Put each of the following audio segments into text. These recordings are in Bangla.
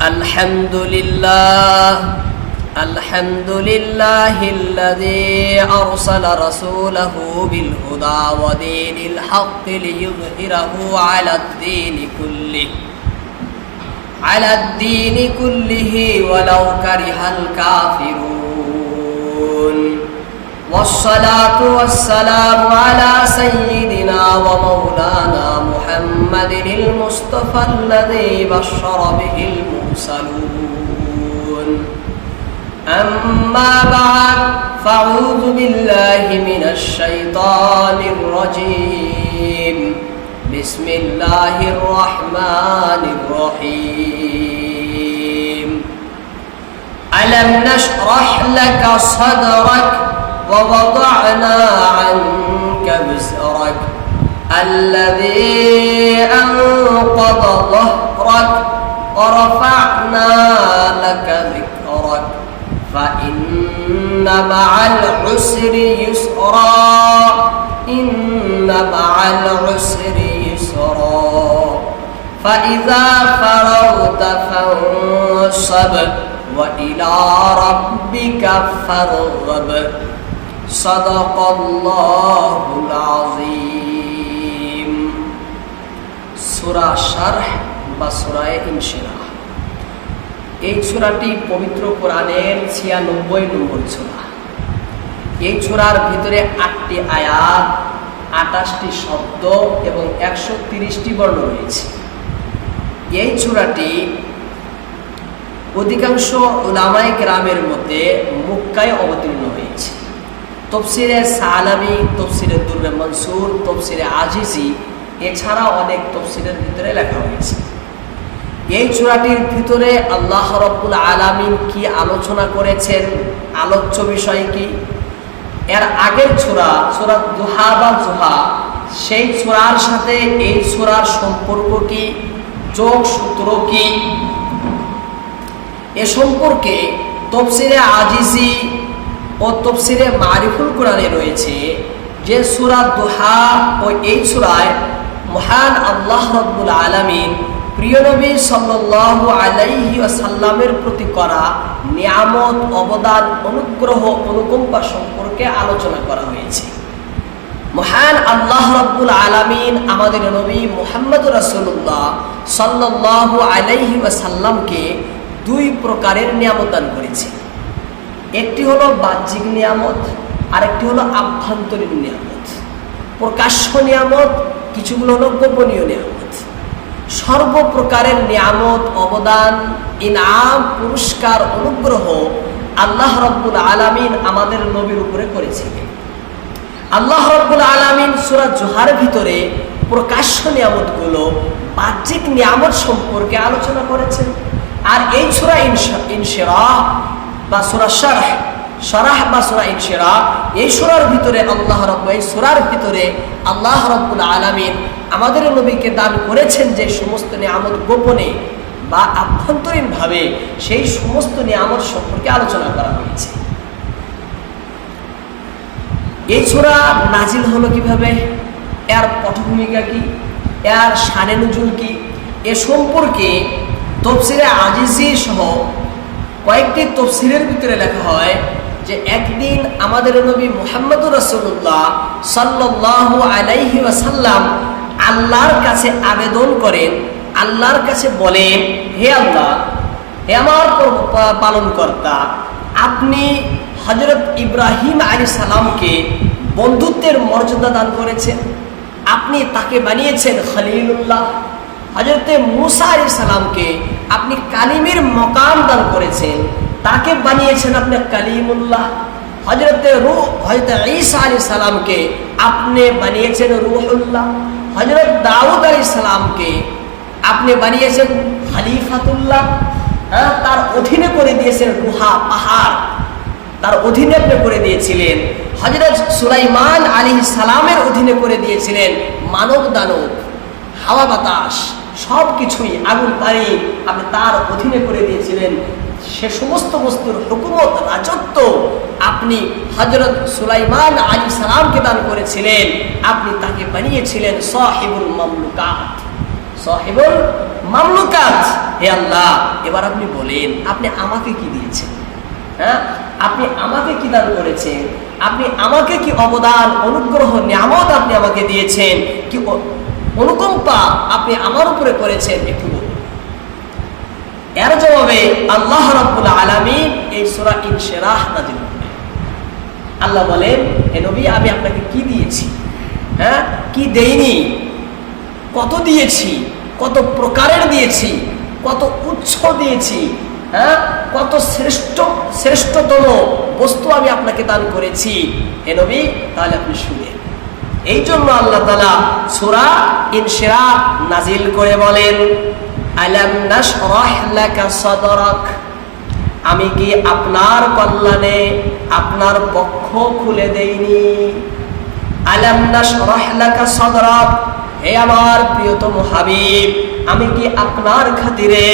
الحمد لله الحمد لله الذي أرسل رسوله بالهدى ودين الحق ليظهره على الدين كله على الدين كله ولو كره الكافرون. والصلاة والسلام على سيدنا ومولانا محمد المصطفى الذي بشر به المرسلون أما بعد فأعوذ بالله من الشيطان الرجيم بسم الله الرحمن الرحيم ألم نشرح لك صدرك ووضعنا عنك وزرك الذي مع العسر يسرا إن مع العسر يسرا. فإذا فرغت فانصب وإلى ربك فارغب. صدق الله العظيم. سورة شرح بسورة إنشراح. এই ছোরাটি পবিত্র কোরআনের ছিয়ানব্বই নম্বর ছোরা এই ছোরার ভিতরে আটটি আয়াত, আটাশটি শব্দ এবং একশো তিরিশটি বর্ণ রয়েছে। এই ছোরাটি অধিকাংশ ওলামাই গ্রামের মধ্যে মুক্কায় অবতীর্ণ হয়েছে। তফসিরে সালামি, তফসিরে দুর্রে মনসুর, তফসিরে আজিজি, এছাড়া অনেক তফসিলের ভিতরে লেখা হয়েছে। এই চূড়াটির ভিতরে আল্লাহ রব্বুল আলামিন কি আলোচনা করেছেন? আলোচ্য বিষয় কি? এর আগের ছোড়া ছোড়া দুহা বা জোহা, সেই ছোড়ার সাথে এই ছোড়ার সম্পর্ক কি? যোগ সূত্র কি? এ সম্পর্কে তফসিরে আজিজি ও তফসিরে মারিফুল কোরআনে রয়েছে যে সুরা দোহা ও এই সুরায় মহান আল্লাহ রব্বুল আলমিন প্রিয় নবী সাল্লাহ আলাইহি সাল্লামের প্রতি করা নিয়ামত, অবদান, অনুগ্রহ, অনুকম্পা সম্পর্কে আলোচনা করা হয়েছে। মহান আল্লাহ রব্বুল আলমিন আমাদের নবী মোহাম্মদ রসুল্লাহ সাল্লাহ আলাইহি সাল্লামকে দুই প্রকারের নিয়ামত দান করেছে। একটি হলো বাহ্যিক নিয়ামত, আরেকটি হলো আভ্যন্তরীণ নিয়ামত। প্রকাশ্য নিয়ামত, কিছুগুলো হলো গোপনীয় নিয়ামত। সর্বপ্রকারের নিয়ামত, অবদান, ইনাম, পুরস্কার, অনুগ্রহ আল্লাহ রব্বুল আলামিন আমাদের নবীর উপরে করেছিলেন। আল্লাহ রব্বুল আলামিন সুরা জোহার ভিতরে প্রকাশ্য নিয়ামতগুলো, বাহ্যিক নিয়ামত সম্পর্কে আলোচনা করেছেন। আর এই সুরা ইনশেরা বা সুরা শারাহ সরাহ বা সুরা ইনশেরা এই সুরার ভিতরে আল্লাহ রব্ব এই সুরার ভিতরে আল্লাহ রব্বুল আলামিন আমাদের নবীকে দান করেছেন যে সমস্ত নিয়ামত গোপনে বা আভ্যন্তরীণভাবে সেই সমস্ত নিয়ামত সম্পর্কে আলোচনা করা হয়েছে। এই ছোড়া নাজিল হলো কীভাবে? এর পটভূমিকা কি? এর সানে নজুল কি? এ সম্পর্কে তফসিরে আজিজি সহ কয়েকটি তফসিলের ভিতরে লেখা হয় যে একদিন আমাদের নবী মোহাম্মদ রসুল্লাহ সাল্লাহ আলাইহি ওয়াসাল্লাম আল্লাহর কাছে আবেদন করেন, আল্লাহর কাছে বলেন, হে আল্লাহ, হে আমার পালন কর্তা আপনি হজরত ইব্রাহিম আলী সালামকে বন্ধুত্বের মর্যাদা দান করেছেন। আপনি তাকে বানিয়েছেন খলিলুল্লাহ। হজরতে মুসা আলী সালামকে আপনি কালিমের মকাম দান করেছেন। তাকে বানিয়েছেন আপনি কালিমুল্লাহ। হজরতে রুহ হজরত ঈসা আলী সালামকে আপনি বানিয়েছেন রুহুল্লাহ। হজরত দাউদ আলী সালামকে আপনি বানিয়েছেন খালিফাতুল্লাহ হ্যাঁ তার অধীনে করে দিয়েছেন রুহা পাহাড়। তার অধীনে আপনি করে দিয়েছিলেন। হজরত সুলাইমান আলী সালামের অধীনে করে দিয়েছিলেন মানব দানব, হাওয়া বাতাস সব কিছুই আগুন পানি আপনি তার অধীনে করে দিয়েছিলেন সে সমস্ত বস্তুর হুকুমত, রাজত্ব আপনি হজরত সুলাইমান আলী সালামকে দান করেছিলেন। আপনি তাকে বানিয়েছিলেন সাহেবুল মামলুকাত। সাহেবুল মামলুকাত, হে আল্লাহ, এবার আপনি বলেন, আপনি আমাকে কি দিয়েছেন? হ্যাঁ? আপনি আমাকে কি দান করেছেন? আপনি আমাকে কি অবদান, অনুগ্রহ, নিয়ামত আপনি আমাকে দিয়েছেন? কি অনুকম্পা আপনি আমার উপরে করেছেন? একটু এর জবাবে আল্লাহ রাব্বুল আলামিন এই সূরা ইনশিরাহ নাযিল করলেন। আল্লাহ বলেন হে নবী, আমি আপনাকে কি দিয়েছি? হ্যাঁ? কি দেইনি? কত দিয়েছি? কত প্রকারের দিয়েছি? কত উৎস দিয়েছি? হ্যাঁ? কত শ্রেষ্ঠ, শ্রেষ্ঠতম বস্তু আমি আপনাকে দান করেছি। হে নবী, তাহলে আপনি শুনেন। এই জন্য আল্লাহ তালা সুরা ইনশিরা নাজিল করে বলেন আলাম নাশরাহ লাকা সাদরাক। আমি কি আপনার কল্যাণে আপনার পক্ষ খুলে দেইনি? আলাম নাশরাহ লাকা সাদরাক। হে আমার প্রিয়তম হাবিব, আমি কি আপনার খাতিরে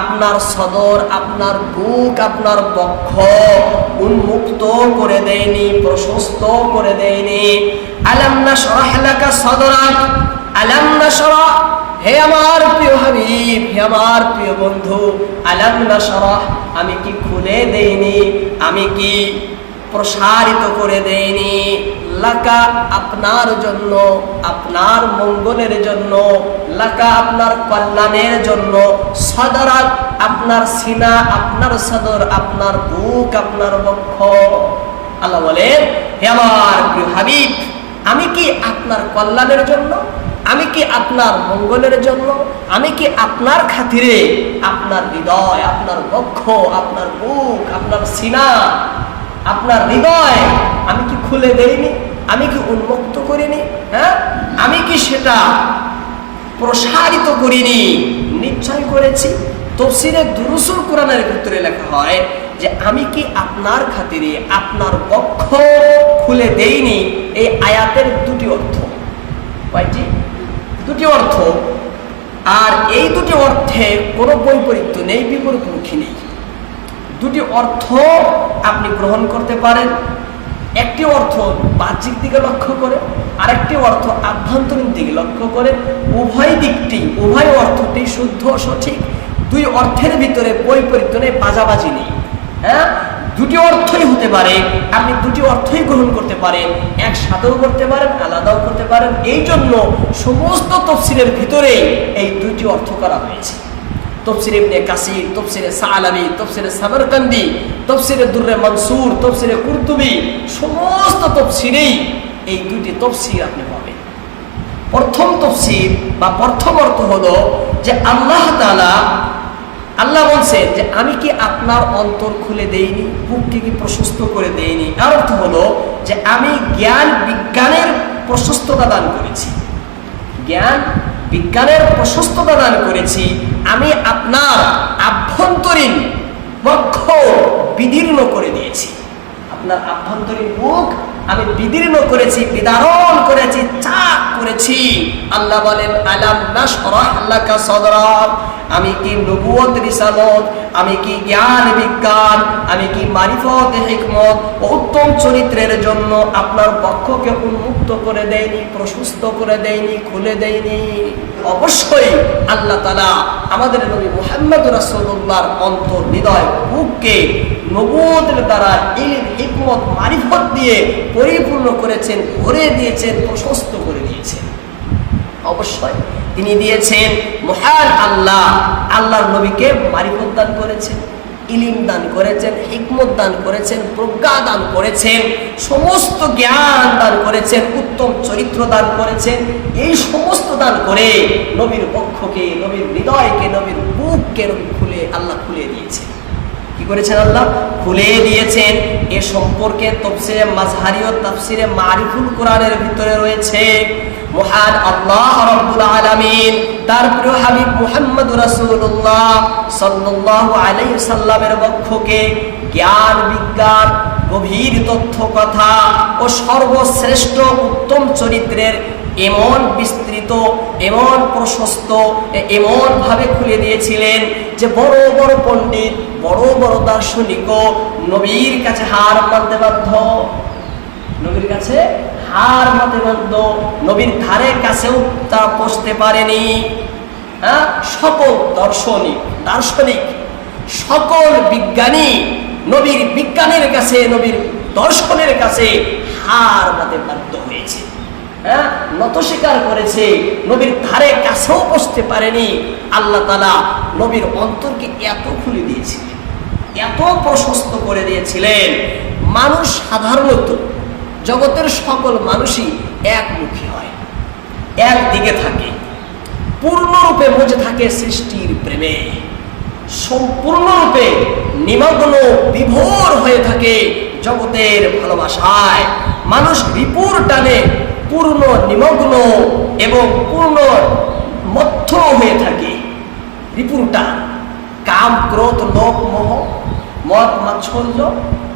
আপনার সদর, আপনার বুক, আপনার বক্ষ উন্মুক্ত করে দেয়নি প্রশস্ত করে দেয়নি আলাম নাশরাহ লাকা সাদরাক। আলাম নাশরাহ হে আমার প্রিয় হাবিব, হে আমার প্রিয় বন্ধু, আলাম নাশরাহ আমি কি খুলে দেইনি? আমি কি প্রসারিত করে দেইনি? লাকা আপনার জন্য, আপনার মঙ্গলের জন্য, লাকা আপনার কল্যাণের জন্য, সদরাত আপনার সিনা, আপনার সদর, আপনার বুক, আপনার বক্ষ। আল্লাহ বলেন, হে আমার প্রিয় হাবিব, আমি কি আপনার কল্যাণের জন্য আমি কি আপনার মঙ্গলের জন্য? আমি কি আপনার খাতিরে আপনার হৃদয়, আপনার বক্ষ, আপনার মুখ, আপনার সিনা, আপনার হৃদয়, আমি কি খুলে দেইনি? আমি কি উন্মুক্ত করিনি? হ্যাঁ? আমি কি সেটা প্রসারিত করিনি? নিশ্চয় করেছি। তফসিরে দুরুসুল কোরআনের ভিতরে লেখা হয় যে, আমি কি আপনার খাতিরে আপনার পক্ষ খুলে দেইনি? এই আয়াতের দুটি অর্থ। কয়টি? দুটি অর্থ, আর এই দুটি অর্থে কোনো বৈপরীত্য নেই, বিপরীতমুখী নেই। দুটি অর্থ আপনি গ্রহণ করতে পারেন। একটি অর্থ বাহ্যিক দিকে লক্ষ্য করে, আরেকটি অর্থ আভ্যন্তরীণ দিকে লক্ষ্য করে। উভয় দিকটি, উভয় অর্থটি শুদ্ধ সঠিক। দুই অর্থের ভিতরে বৈপরীত্য নেই, বাজাবাজি নেই। হ্যাঁ? দুটি অর্থই হতে পারে, আপনি দুটি অর্থই গ্রহণ করতে পারেন এক একসাথেও করতে পারেন, আলাদাও করতে পারেন। এই জন্য সমস্ত তফসিলের ভিতরে এই দুইটি অর্থ করা হয়েছে। তফসির ইবনে কাসির তফসিরে সালাবি তফসিরে সাবরকান্দি তফসিরে দুর্রে মনসুর তফসিরে কুরতুবি, সমস্ত তফসিরেই এই দুইটি তফসির আপনি পাবেন। প্রথম তফসির বা প্রথম অর্থ হলো যে আল্লাহ তাআলা আল্লাহ বলছেন যে, আমি কি আপনার অন্তর খুলে দেইনি? বুককে কি প্রশস্ত করে দেইনি? আর অর্থ হলো যে, আমি জ্ঞান বিজ্ঞানের প্রশস্ততা দান করেছি। জ্ঞান বিজ্ঞানের প্রশস্ততা দান করেছি। আমি আপনার আভ্যন্তরীণ বক্ষ বিদীর্ণ করে দিয়েছি। আপনার আভ্যন্তরীণ মুখ আমি বিদীর্ণ করেছি, বিদারণ করেছি, চাক করেছি। আল্লাহ বলেন, আলাম নাশরাহ লাকা সদরাক আমি কি নবুয়ত রিসালত? আমি কি জ্ঞান, বিজ্ঞান? আমি কি মারিফত, হিকমত? উত্তম চরিত্রের জন্য আপনার পক্ষকে উন্মুক্ত করে দেয়নি, প্রশস্ত করে দেয়নি, খুলে দেয়নি। অবশ্যই আল্লাহ তালা আমাদের নবী মোহাম্মদ রাসূলুল্লাহর অন্তর, হৃদয়, বুককে নবুয়তের দ্বারা ইলম, হিকমত, মারিফত দিয়ে পরিপূর্ণ করেছেন, ভরে দিয়েছেন, প্রশস্ত করে দিয়েছেন। অবশ্যই তিনি দিয়েছেন মহান আল্লাহ। আল্লাহর নবীকে মারিফত দান করেছেন, ইলিম দান করেছেন, হিকমত দান করেছেন, প্রজ্ঞা দান করেছেন, সমস্ত জ্ঞান দান করেছেন, উত্তম চরিত্র দান করেছেন। এই সমস্ত দান করে নবীর পক্ষকে, নবীর হৃদয়কে, নবীর বুককে নবী খুলে, আল্লাহ খুলে করেছেন আল্লাহ, খুলে দিয়েছেন। এ সম্পর্কে তফসিরে মাঝহারি ও তাফসিরে মারিফুল কোরআনের ভিতরে রয়েছে, মহান আল্লাহ রাব্বুল আলামিন, তার প্রিয় হাবিব মুহাম্মদ রাসূলুল্লাহ সাল্লাল্লাহু আলাইহি সাল্লামের পক্ষকে জ্ঞান, বিজ্ঞান, গভীর তথ্য, কথা ও সর্বশ্রেষ্ঠ উত্তম চরিত্রের এমন বিস্তৃত, এমন প্রশস্ত এমন ভাবে খুলে দিয়েছিলেন যে বড় বড় পণ্ডিত, বড় বড় দার্শনিক নবীর কাছে হার মানতে বাধ্য। নবীর কাছে হার মানতে বাধ্য। নবীর ধারে কাছেও তা পৌঁছতে পারেনি। হ্যাঁ? সকল দর্শনিক, দার্শনিক, সকল বিজ্ঞানী নবীর বিজ্ঞানের কাছে, নবীর দর্শনের কাছে হার মাতে বাধ্য হ্যাঁ? নত স্বীকার করেছে। নবীর ধারে কাছেও বসতে পারেনি। আল্লাহ তালা নবীর অন্তরকে এত খুলে দিয়েছিলেন, এত প্রশস্ত করে দিয়েছিলেন। মানুষ সাধারণত জগতের সকল মানুষই একমুখী হয়, একদিকে থাকে, পূর্ণরূপে মজে থাকে সৃষ্টির প্রেমে। সম্পূর্ণরূপে নিমগ্ন, বিভোর হয়ে থাকে জগতের ভালোবাসায়। মানুষ বিপুর টানে পূর্ণ নিমগ্ন এবং পূর্ণ মধ্য হয়ে থাকে। রিপুর টান কাম, ক্রোধ, লোভ, মোহ মত মাৎসর্য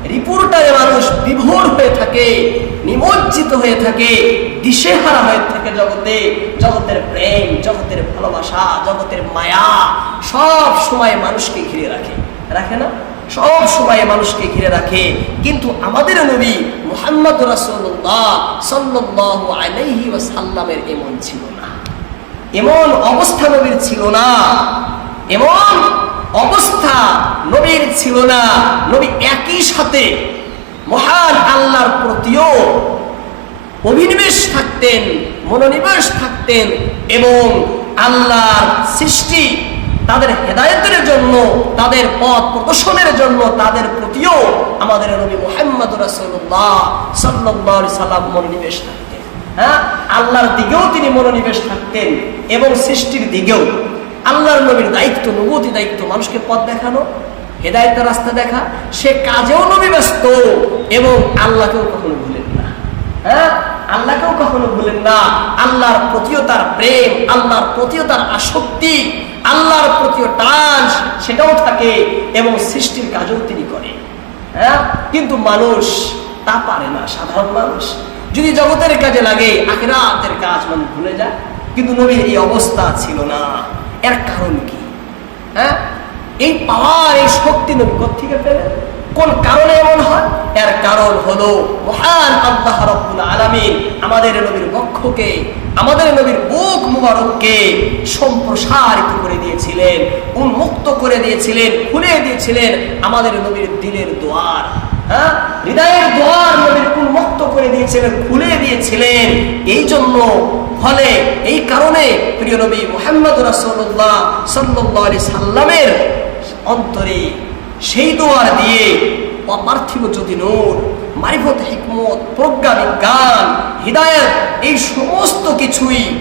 রিপুর টানে মানুষ বিভোর হয়ে থাকে, নিমজ্জিত হয়ে থাকে, দিশেহারা হয়ে থাকে জগতে। জগতের প্রেম, জগতের ভালোবাসা, জগতের মায়া সব সময় মানুষকে ঘিরে রাখে। রাখে না? সব সময় মানুষকে ঘিরে রাখে। কিন্তু আমাদের নবী মোহাম্মদ রাসূলুল্লাহ সাল্লাল্লাহু আলাইহি ওয়াসাল্লামের এমন ছিল না। এমন অবস্থা নবীর ছিল না। এমন অবস্থা নবীর ছিল না। নবী একই সাথে মহান আল্লাহর প্রতিও অভিনিবেশ থাকতেন, মনোনিবেশ থাকতেন এবং আল্লাহর সৃষ্টি তাদের হেদায়তের জন্য, তাদের পথ প্রদর্শনের জন্য, তাদের প্রতিও আমাদের নবী মোহাম্মদ রাসূলুল্লাহ সাল্লাল্লাহু আলাইহি সাল্লাম মনোনিবেশ থাকতেন। হ্যাঁ? আল্লাহর দিকেও তিনি মনোনিবেশ থাকতেন এবং সৃষ্টির দিকেও। আল্লাহর নবীর দায়িত্ব নবতী দায়িত্ব, মানুষকে পথ দেখানো, হেদায়তের রাস্তা দেখা, সে কাজেও নবী ব্যস্ত এবং আল্লাহকেও কখনো ভুলেন না। হ্যাঁ? আল্লাহকেও কখনো ভুলেন না। আল্লাহর প্রতিও তার প্রেম, আল্লাহর প্রতিও তার আসক্তি আল্লাহর প্রতিও টান সেটাও থাকে এবং সৃষ্টির কাজও তিনি করে। হ্যাঁ? কিন্তু মানুষ তা পারে না, সাধারণ মানুষ। যদি জগতের কাজে লাগে, আখেরাতের কাজ মানুষ ভুলে যায়। কিন্তু নবীর এই অবস্থা ছিল না। এর কারণ কি? হ্যাঁ? এই পাওয়ার, এই শক্তি নবী থেকে পেলেন? কোন কারণে এমন এর কারণ হলো মহান আল্লাহ রব্বুল আলামিন আমাদের নবীর বক্ষকে আমাদের নবীর বুক মুবারককে সম্প্রসারিত করে দিয়েছিলেন, উন্মুক্ত করে দিয়েছিলেন, খুলে দিয়েছিলেন আমাদের নবীর দিলের দোয়ার। হ্যাঁ? হৃদয়ের দোয়ার নবীর উন্মুক্ত করে দিয়েছিলেন, খুলে দিয়েছিলেন। এই জন্য ফলে, এই কারণে প্রিয় নবী মোহাম্মদ রাসূলুল্লাহ সাল্লাল্লাহু আলাইহি সাল্লামের অন্তরে সেই দোয়ার দিয়ে অপার্থিব যদি নূর, মারিফত, হিকমত, প্রজ্ঞা, বিজ্ঞান, হৃদায়ত, এই সমস্ত কিছুই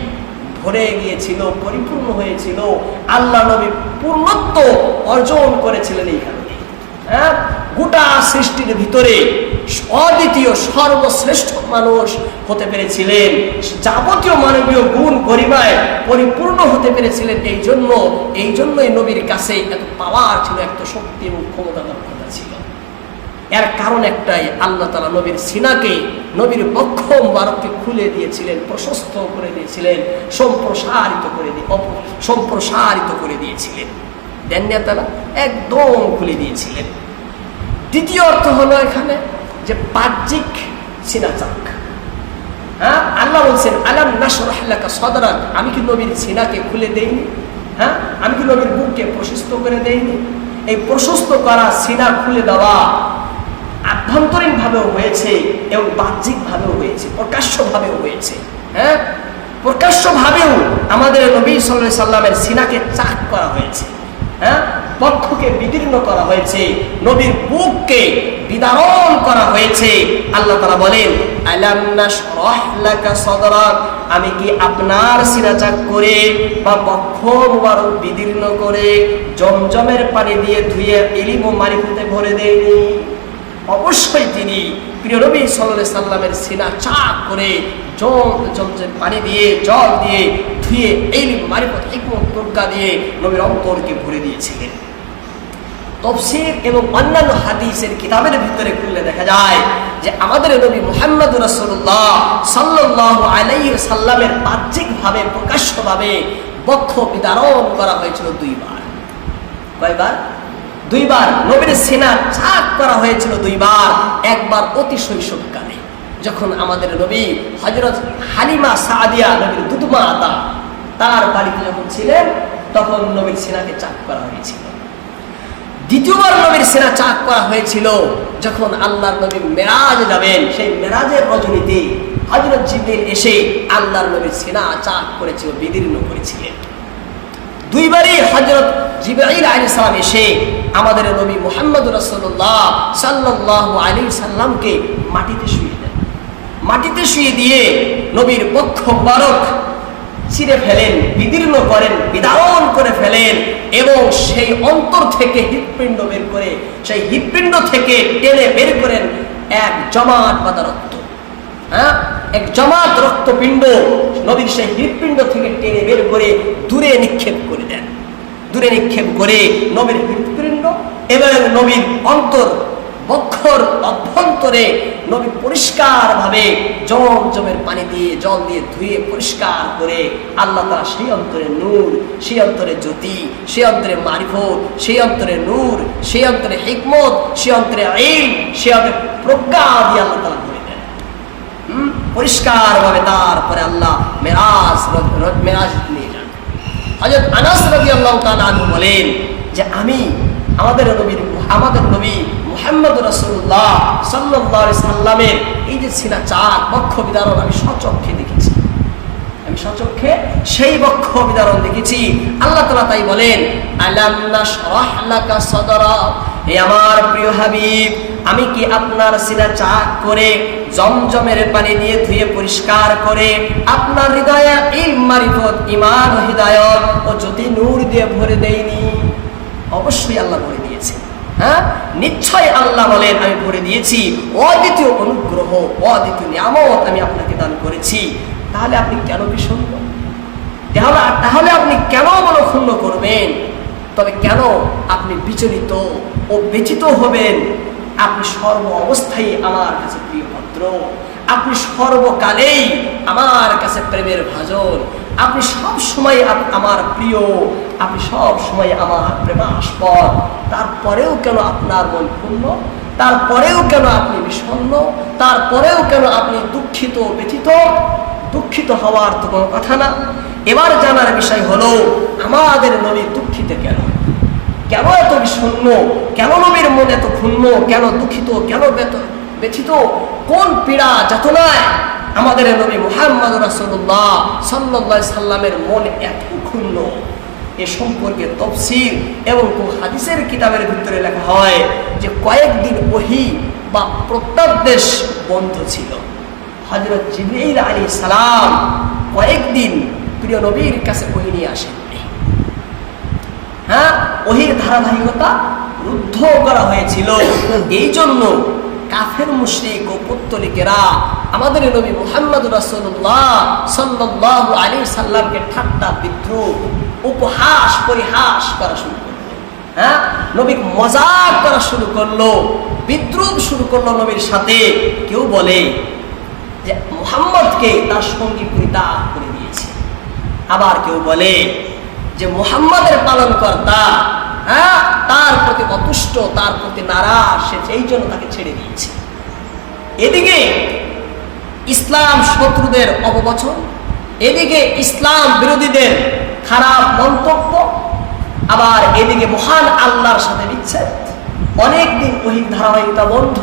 ভরে গিয়েছিল, পরিপূর্ণ হয়েছিল। আল্লাহ নবী পূর্ণত্ব অর্জন করেছিলেন এই কারণে হ্যাঁ? গোটা সৃষ্টির ভিতরে অদ্বিতীয়, সর্বশ্রেষ্ঠ মানুষ হতে পেরেছিলেন। যাবতীয় মানবীয় গুণ গরিমায় পরিপূর্ণ হতে পেরেছিলেন এই জন্য এই জন্যই নবীর কাছে এত পাওয়ার ছিল, এত শক্তি এবং ক্ষমতা দক্ষতা ছিল। এর কারণ একটাই, আল্লাহ তালা নবীর সিনাকে নবীর বক্ষ বারককে খুলে দিয়েছিলেন, প্রশস্ত করে দিয়েছিলেন, সম্প্রসারিত করে দিয়ে সম্প্রসারিত করে দিয়েছিলেন। দেন তারা একদম খুলে দিয়েছিলেন। দ্বিতীয় অর্থ হলো এখানে যে বাহ্যিক সিনাচাক হ্যাঁ? আল্লাহ বলছেন, আলাম নাসরাহলাকা সদরাক? আমি কি নবীর সিনাকে খুলে দেইনি? হ্যাঁ? আমি কি নবীর বুককে প্রশস্ত করে দেইনি? এই প্রশস্ত করা সিনা খুলে দেওয়া আভ্যন্তরীণ ভাবেও হয়েছে এবং বাহ্যিক ভাবেও হয়েছে প্রকাশ্য ভাবেও হয়েছে হ্যাঁ? প্রকাশ্য ভাবেও আমাদের নবী সাল্লাহ সাল্লামের সিনাকে চাক করা হয়েছে হ্যাঁ? পক্ষকে বিদীর্ণ করা হয়েছে, নবীর বুককে বিদারণ করা হয়েছে। আল্লাহ তারা বলেন আমি কি আপনার সিনা চাক করে বা বক্ষ মুবারক বিদীর্ণ করে জমজমের পানি দিয়ে ধুয়ে ইলিম ও মারিফতে ভরে দেয়নি অবশ্যই তিনি প্রিয় নবী সাল্লাহ সাল্লামের সিনা চাক করে জল জমজের পানি দিয়ে, জল দিয়ে, ধুয়ে এই মারিফত, হিকমত প্রজ্ঞা দিয়ে নবীর অন্তরকে ভরে দিয়েছিলেন। তফসির এবং অন্যান্য হাদিসের কিতাবের ভিতরে খুললে দেখা যায় যে আমাদের নবী মুহাম্মদ রাসূলুল্লাহ সাল্লাল্লাহু আলাইহি সাল্লামের বাহ্যিকভাবে, প্রকাশ্যভাবে বক্ষ বিদারণ করা হয়েছিল দুইবার। কয়বার? দুইবার নবীর সেনা চাক করা হয়েছিল দুইবার, একবার অতি শৈশবকালে। যখন আমাদের নবী হজরত হালিমা সাদিয়া নবীর দুদমা আতা তার বাড়িতে যখন ছিলেন, তখন নবীর সেনাকে চাক করা হয়েছিল। দ্বিতীয়বার নবীর সেনা চাক করা হয়েছিল যখন আল্লাহর নবী মেরাজ যাবেন। সেই মেরাজের রজনীতে হজরত জিবরিল এসে আল্লাহর নবীর সেনা চাক করেছিল, বিদীর্ণ করেছিলেন। দুইবারই হজরত জিবরাইল আলী সালাম এসে আমাদের নবী মোহাম্মদ রসল্লাহ সাল্লাহ আলী সাল্লামকে মাটিতে শুয়ে দেন। মাটিতে শুয়ে দিয়ে নবীর পক্ষ বারক ছিঁড়ে ফেলেন, বিদীর্ণ করেন বিধারণ করে ফেলেন এবং সেই অন্তর থেকে হৃৎপিণ্ড বের করে, সেই হৃৎপিণ্ড থেকে টেনে বের করেন এক জমাট রক্ত হ্যাঁ এক জমাত রক্তপিণ্ড নবীর সেই হৃৎপিণ্ড থেকে টেনে বের করে দূরে নিক্ষেপ করে দেন দূরে নিক্ষেপ করে নবীর হৃৎপিণ্ড এবং নবীর অন্তর বক্ষর অভ্যন্তরে নবী জম জমের পানি দিয়ে, জল দিয়ে ধুয়ে পরিষ্কার করে আল্লাহ তারা সেই অন্তরে নূর, সেই অন্তরে জ্যোতি, সেই অন্তরে মারিফত, সেই অন্তরে নূর, সেই অন্তরে হিকমত, সেই অন্তরে আইন সেই অন্তরে প্রজ্ঞা দিয়ে আল্লাহ? পরিষ্কারভাবে তারপরে আল্লাহ বলেন যে আমি আমাদের নবীর আমাদের নবী মোহাম্মদ রসুল্লাহ সাল্লাহ সাল্লামের এই যে সিনা চার পক্ষ বিদারণ আমি সচক্ষে দেখেছি সচক্ষে সেই বক্ষ বিদারণ দেখেছি। আল্লাহ তালা তাই বলেন হে আমার প্রিয় হাবিব, আমি কি আপনার সিনা চাক করে জমজমের পানি দিয়ে ধুয়ে পরিষ্কার করে আপনার হৃদয়ে এই মারিফত ইমান ও হৃদায়ত ও যদি নূর দিয়ে ভরে দেয়নি অবশ্যই আল্লাহ ভরে দিয়েছে। হ্যাঁ? নিশ্চয় আল্লাহ বলেন, আমি ভরে দিয়েছি। অদ্বিতীয় অনুগ্রহ, অদ্বিতীয় নিয়ামত আমি আপনাকে দান করেছি। তাহলে আপনি কেন বিষণ্ণ? তাহলে তাহলে আপনি কেন মনক্ষুণ্ণ করবেন? তবে কেন আপনি বিচলিত ও ব্যথিত হবেন? আপনি সর্ব অবস্থায় আমার কাছে প্রিয় পাত্র। আপনি সর্বকালেই আমার কাছে প্রেমের ভাজন। আপনি সব সময় আমার প্রিয়। আপনি সব সময় আমার প্রেমাস্পদ। তারপরেও কেন আপনার মন পূর্ণ তারপরেও কেন আপনি বিষণ্ণ? তারপরেও কেন আপনি দুঃখিত ব্যথিত? দুঃখিত হওয়ার তো কোনো কথা না। এবার জানার বিষয় হলো, আমাদের নবী দুঃখিত কেন? কেন এত বিষণ্ণ? কেন নবীর মন এত ক্ষুণ্ণ? কেন দুঃখিত? কেন ব্যথিত? কোন পীড়া, যাতনায় আমাদের নবী মুহাম্মদ রাসূলুল্লাহ সাল্লাল্লাহু আলাইহি সাল্লামের মন এত ক্ষুণ্ণ? এ সম্পর্কে তফসিল এবং হাদিসের কিতাবের ভিতরে লেখা হয় যে কয়েকদিন ওহি বা প্রত্যাদেশ বন্ধ ছিল। হজরত জিবরাইল আলী সালাম কয়েকদিন প্রিয় নবীর কাছে ওহি নিয়ে আসেননি হ্যাঁ ওহির ধারাবাহিকতা রুদ্ধ করা হয়েছিল। এই জন্য কাফের মুশরিক ও পুত্তলিকেরা আমাদের নবী মুহাম্মদ রাসূলুল্লাহ সাল্লাল্লাহু আলী সাল্লামকে ঠাট্টা, বিদ্রুপ, উপহাস, পরিহাস করা শুরু করল। হ্যাঁ নবী মজাক করা শুরু করল, বিদ্রুপ শুরু করল নবীর সাথে। কেউ বলে যে মুহাম্মদকে তার সঙ্গী পরিত্যাগ করে দিয়েছে। আবার কেউ বলে যে মুহাম্মাদের পালন কর্তা হ্যাঁ তার প্রতি অতুষ্ট, তার প্রতি নারাজ, সে এই জন্য তাকে ছেড়ে দিয়েছে। এদিকে ইসলাম শত্রুদের অববচন, এদিকে ইসলাম বিরোধীদের খারাপ মন্তব্য, আবার এদিকে মহান আল্লাহর সাথে বিচ্ছেদ অনেকদিন ওহির ধারাবাহিকতা বন্ধ,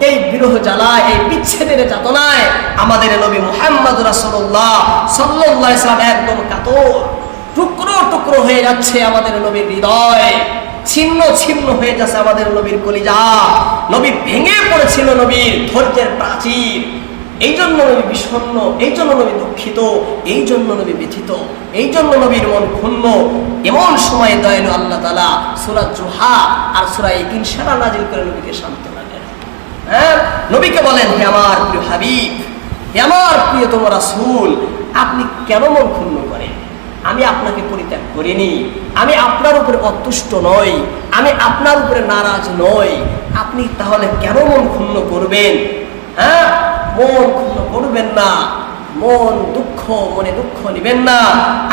এই বিরহ জ্বালায়, এই বিচ্ছেদের যাতনায় আমাদের নবী মোহাম্মদ রাসল্লাহ সাল্লাহ ইসলাম একদম কাতর। টুকরো টুকরো হয়ে যাচ্ছে আমাদের নবীর হৃদয়। ছিন্ন ছিন্ন হয়ে যাচ্ছে আমাদের নবীর কলিজা। নবী ভেঙে পড়েছিল নবীর ধৈর্যের প্রাচীর। এই জন্য নবী বিষণ্ণ, এই জন্য নবী দুঃখিত, এই জন্য নবী ব্যথিত, এই জন্য নবীর মন ক্ষুণ্ণ। এমন সময়ে দয়ালু আল্লাহ তালা সুরা জুহা আর সুরা ইকিন সারা নাজিল করে নবীকে সান্ত্বনা দেন হ্যাঁ নবীকে বলেন, হে আমার প্রিয় হাবিব, হে আমার প্রিয়তম রাসূল, আপনি কেন মন ক্ষুণ্ণ করেন? আমি আপনাকে পরিত্যাগ করিনি। আমি আপনার উপরে অতুষ্ট নই। আমি আপনার উপরে নারাজ নই। আপনি তাহলে কেন মন ক্ষুণ্ণ করবেন? হ্যাঁ মন ক্ষুণ্ণ করবেন না। মন দুঃখ, মনে দুঃখ নেবেন না।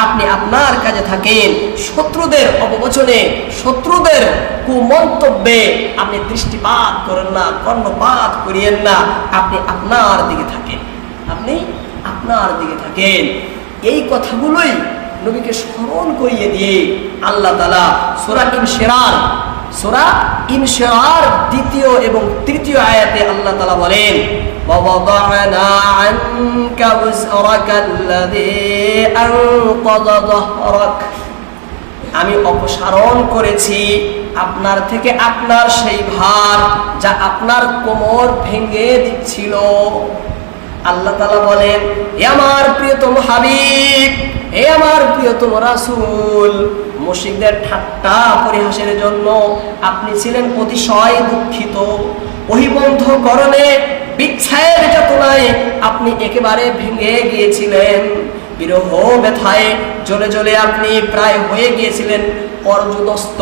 আপনি আপনার কাজে থাকেন। শত্রুদের অপবচনে শত্রুদের কুমন্তব্যে আপনি দৃষ্টিপাত করেন না, কর্ণপাত করিয়েন না। আপনি আপনার দিকে থাকেন। আপনি আপনার দিকে থাকেন। এই কথাগুলোই নবীকে স্মরণ করিয়ে দিয়ে আল্লাহ তালা সোরা ইনশেরার সোরা ইনশেরার দ্বিতীয় এবং তৃতীয় আয়াতে আল্লাহ তালা বলেন ووضعنا عنك وزرك الذي أنقض ظهرك আমি অপসারণ করেছি আপনার থেকে আপনার সেই ভার যা আপনার কোমর ভেঙে দিচ্ছিল আল্লাহ তালা বলেন হে আমার প্রিয়তম হাবিব হে আমার প্রিয়তম রাসূল মুশিকদের ঠাট্টা পরিহাসের জন্য আপনি ছিলেন অতিশয় দুঃখিত অহিবন্ধ করণে বিচ্ছায়ের যাতনায় আপনি একেবারে ভেঙে গিয়েছিলেন। বিরহ ব্যথায় জ্বলে জ্বলে আপনি প্রায় হয়ে গিয়েছিলেন পর্যদস্ত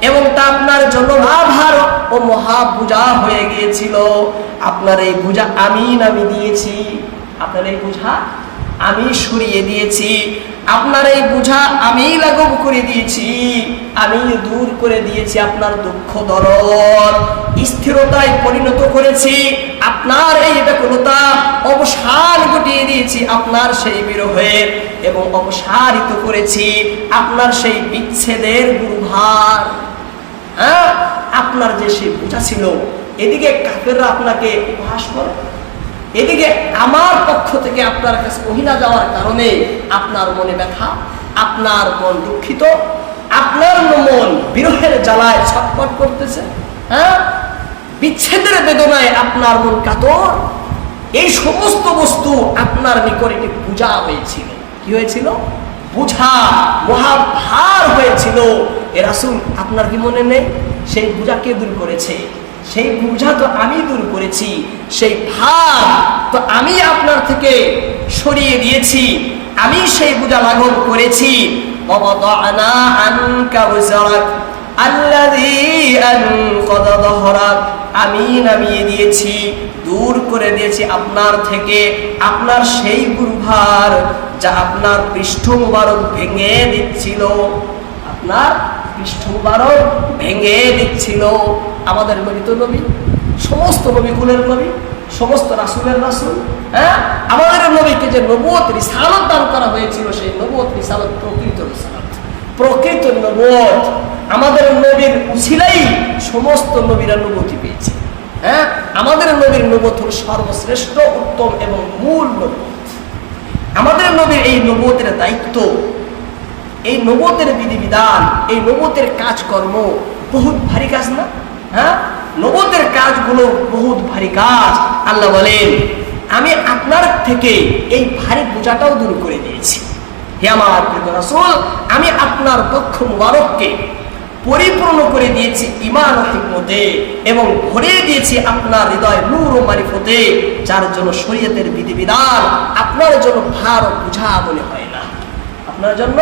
এবং তা আপনার জন্য আভার ও মহা পূজা হয়ে গিয়েছিল। আপনার এই পূজা আমি নামি দিয়েছি। আপনার এই পূজা আমি সরিয়ে দিয়েছি। আপনার এই বোঝা আমি লাঘব করে দিয়েছি। আমি দূর করে দিয়েছি আপনার দুঃখ দরদ। স্থিরতায় পরিণত করেছি। আপনার এই ব্যাকুলতা অবসান ঘটিয়ে দিয়েছি, আপনার সেই বিরহের এবং অবসারিত করেছি, আপনার সেই বিচ্ছেদের গুরুভার। হ্যাঁ? আপনার যে সেই বোঝা ছিল, এদিকে কাফেররা আপনাকে উপহাস করে, এদিকে আমার পক্ষ থেকে আপনার কাছে মহিলা যাওয়ার কারণে আপনার মনে ব্যথা, আপনার মন দুঃখিত, আপনার মন বিরহের জ্বালায় ছটপট করতেছে হ্যাঁ? বিচ্ছেদের বেদনায় আপনার মন কাতর। এই সমস্ত বস্তু আপনার নিকটে পূজা হয়েছিল। কি হয়েছিল? বুঝা মহাভার হয়েছিল। এ রাসুল, আপনার কি মনে নেই? সেই পূজা কে দূর করেছে? সেই পূজা তো আমি দূর করেছি। সেই ভার তো আমি আপনার থেকে সরিয়ে দিয়েছি। আমি সেই পূজা লাঘব করেছি। আল্লাহ আমি নামিয়ে দিয়েছি, দূর করে দিয়েছি আপনার থেকে। আপনার সেই গুরুভার যা আপনার পৃষ্ঠ মুবারক ভেঙে দিচ্ছিল। আপনার পৃষ্ঠ মুবারক ভেঙে দিচ্ছিল। আমাদের নবী নবী, সমস্ত নবী কুলের নবী, সমস্ত রাসুলের রাসুল হ্যাঁ? আমাদের নবীকে যে নবুয়ত রিসালত দান করা হয়েছিল, সেই নবুয়ত রিসালত প্রকৃত রিসাল প্রকৃত নবুয়ত আমাদের নবীর উছিলাই সমস্ত নবীরা নবতি পেয়েছে। হ্যাঁ? আমাদের নবীর নবত হল সর্বশ্রেষ্ঠ, উত্তম এবং মূল নবত আমাদের নবীর এই নবতের দায়িত্ব, এই নবতের বিধিবিধান, এই নবতের কাজকর্ম বহুত ভারী কাজ না? হ্যাঁ? নবতের কাজগুলো বহুত ভারী কাজ। আল্লাহ বলেন, আমি আপনার থেকে এই ভারী বোঝাটাও দূর করে দিয়েছি। হে আমার রাসূল, আমি আপনার পক্ষ মুবারককে পরিপূর্ণ করে দিয়েছি ইমান হিকমতে এবং ভরে দিয়েছি আপনার হৃদয় নূর ও মারিফতে, যার জন্য শরীয়তের বিধিবিধান আপনার জন্য ভার বোঝা মনে হয় না। আপনার জন্য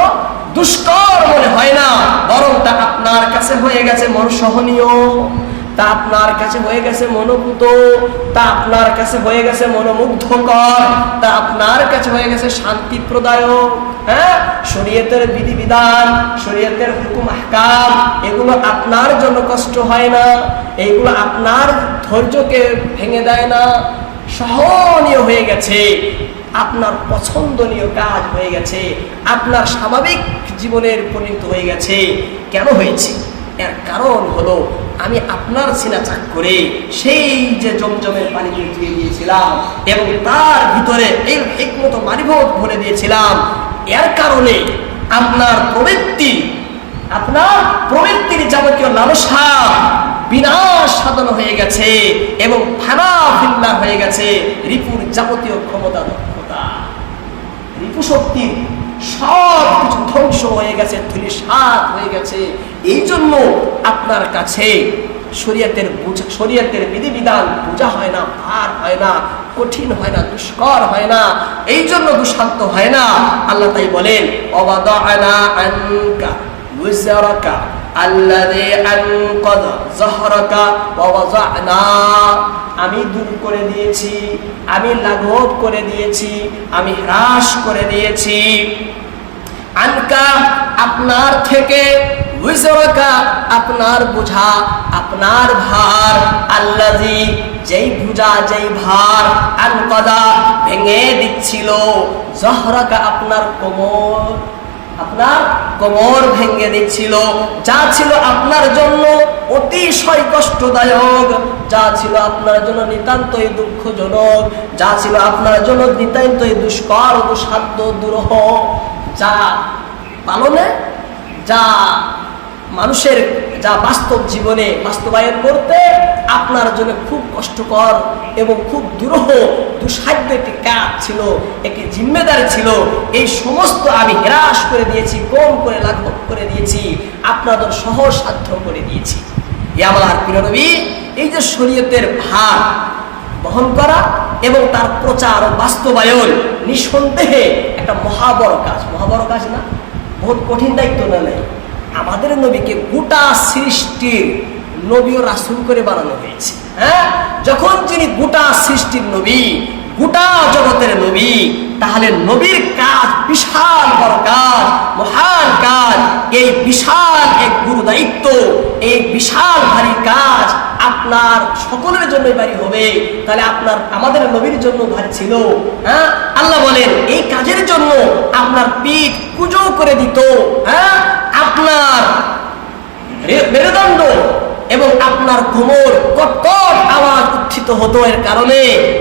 দুষ্কর মনে হয় না, বরং তা আপনার কাছে হয়ে গেছে মন সহনীয়। তা আপনার কাছে হয়ে গেছে মনোভূত, তা আপনার কাছে হয়ে গেছে মনোমুগ্ধকর, তা আপনার কাছে হয়ে গেছে শান্তি প্রদায়ক হ্যাঁ? শরীয়তের বিধিবিধান, শরীয়তের হুকুম, আহকাম, এগুলো আপনার জন্য কষ্ট হয় না, এইগুলো আপনার ধৈর্যকে ভেঙে দেয় না। সহনীয় হয়ে গেছে, আপনার পছন্দনীয় কাজ হয়ে গেছে, আপনার স্বাভাবিক জীবনের পরিণত হয়ে গেছে। কেন হয়েছে? এর কারণ হলো আমি আপনার সিনা চাক করে সেই যে জমজমের পানি দিয়ে দিয়েছিলাম এবং তার ভিতরে এই একমতো মারিভোগ ভরে দিয়েছিলাম। এর কারণে আপনার প্রবৃত্তি, আপনার প্রবৃত্তির যাবতীয় লালসা বিনাশ সাধন হয়ে গেছে এবং ফানা ফিল্লা হয়ে গেছে। রিপুর যাবতীয় ক্ষমতা দক্ষতা রিপু শক্তি সব কিছু ধ্বংস হয়ে গেছে, ধুলিসাৎ হয়ে গেছে। এই জন্য আপনার কাছে শরীয়তের বুঝা শরীয়তের বিধিবিধান বোঝা হয় না, ভার হয় না, কঠিন হয় না, দুষ্কর হয় না, এই জন্য দুঃশান্ত হয় না। আল্লাহ তাই বলেন, অবাদআনা আনকা উজরাকা আমি দূর করে দিয়েছি, আমি লাঘব করে দিয়েছি, আমি হ্রাস করে দিয়েছি। আনকা, আপনার থেকে আপনার বোঝা, আপনার ভার। আল্লাজি যেই বুঝা, যেই ভার আনকদা ভেঙে দিচ্ছিল জহরাকা আপনার কোমর। আপনার কোমর ভেঙে দিচ্ছিল। যা ছিল আপনার জন্য অতিশয় কষ্টদায়ক, যা ছিল আপনার জন্য নিতান্তই দুঃখজনক, যা ছিল আপনার জন্য নিতান্তই দুষ্কর দুঃসাধ্য দুরহ। যা পালনে, যা মানুষের যা বাস্তব জীবনে বাস্তবায়ন করতে আপনার জন্য খুব কষ্টকর এবং খুব দুরূহ, দুঃসাধ্য একটি কাজ ছিল, একটি জিম্মেদারি ছিল। এই সমস্ত আমি হ্রাস করে দিয়েছি, কম করে, লাঘব করে দিয়েছি, আপনাদের সহজ সাধ্য করে দিয়েছি। এ আমার প্রিয় নবী, এই যে শরীয়তের ভার বহন করা এবং তার প্রচার ও বাস্তবায়ন নিঃসন্দেহে একটা মহাবড় কাজ। মহাবড় কাজ না? বহুত কঠিন দায়িত্ব না নেই? আমাদের নবীকে গোটা সৃষ্টির নবী ও রাসুল করে বানানো হয়েছে। হ্যাঁ? যখন তিনি গোটা সৃষ্টির নবী, গোটা জগতের নবী তাহলে নবীর কাজ বিশাল বড় কাজ, মহান কাজ। এই বিশাল এক গুরু দায়িত্ব এই বিশাল ভারী কাজ আপনার সকলের জন্য ভারী হবে। তাহলে আপনার, আমাদের নবীর জন্য ভারী ছিল হ্যাঁ? আল্লাহ বলেন, এই কাজের জন্য আপনার পিঠ কুজো করে দিত হ্যাঁ? আপনার মেরুদণ্ড এবং আপনার কোমর কটকট আওয়াজ উত্থিত হতো এর কারণে।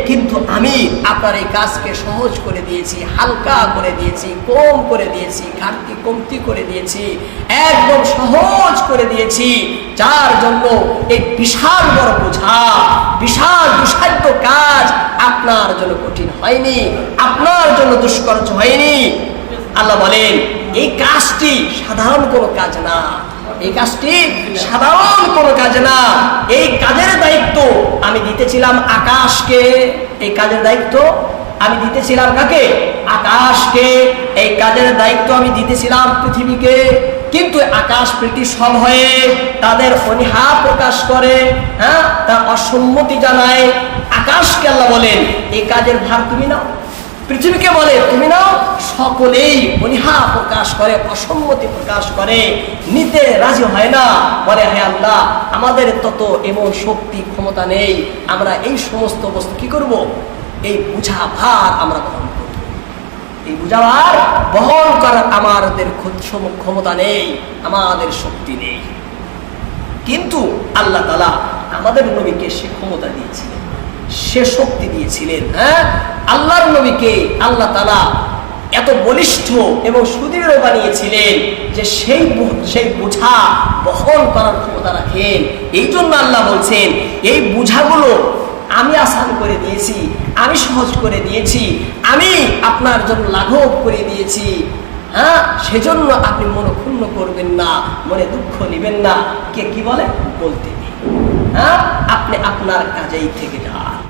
কিন্তু আমি আপনার এই কাজকে সহজ করে দিয়েছি, হালকা করে দিয়েছি, কম করে দিয়েছি, ঘাটতি কমতি করে দিয়েছি, একদম সহজ করে দিয়েছি, যার জন্য এই বিশাল বড় বোঝা, বিশাল দুঃসাধ্য কাজ আপনার জন্য কঠিন হয়নি, আপনার জন্য দুষ্কর হয়নি। আল্লাহ বলেন, এই কাজটি সাধারণ কোনো কাজ না। এই কাজটি সাধারণ কোনো কাজ না। এই কাজের দায়িত্ব আমি দিতেছিলাম আকাশকে। এই কাজের দায়িত্ব আমি দিতেছিলাম কাকে? আকাশকে। এই কাজের দায়িত্ব আমি দিতেছিলাম পৃথিবীকে। কিন্তু আকাশ প্রীতি সব হয়ে তাদের অনিহা প্রকাশ করে হ্যাঁ তার অসম্মতি জানায়। আকাশকে আল্লাহ বলেন, এই কাজের ভার তুমি নাও। পৃথিবীকে বলে, তুমি নাও? সকলেই অনীহা প্রকাশ করে, অসম্মতি প্রকাশ করে। নিতে রাজি হয় না। বলে, হে আল্লাহ, আমাদের তত এমন শক্তি, ক্ষমতা নেই। আমরা এই সমস্ত বস্তু কি করব? এই বুঝা ভার আমরা বহন করব। এই বুঝা ভার বহন করার আমাদের ক্ষমতা নেই, আমাদের শক্তি নেই। কিন্তু আল্লাহ তালা আমাদের নবীকে সে ক্ষমতা দিয়েছিলেন। সে শক্তি দিয়েছিলেন হ্যাঁ? আল্লাহর নবীকে আল্লাহ তালা এত বলিষ্ঠ এবং সুদৃঢ় বানিয়েছিলেন যে সেই সেই বোঝা বহন করার ক্ষমতা রাখেন। এই জন্য আল্লাহ বলছেন, এই বোঝাগুলো আমি আসান করে দিয়েছি, আমি সহজ করে দিয়েছি, আমি আপনার জন্য লাঘব করে দিয়েছি হ্যাঁ? সেজন্য আপনি মনক্ষুণ্ণ করবেন না, মনে দুঃখ নেবেন না। কে কি বলে? বলতে হ্যাঁ? আপনি আপনার কাজেই থেকে যান।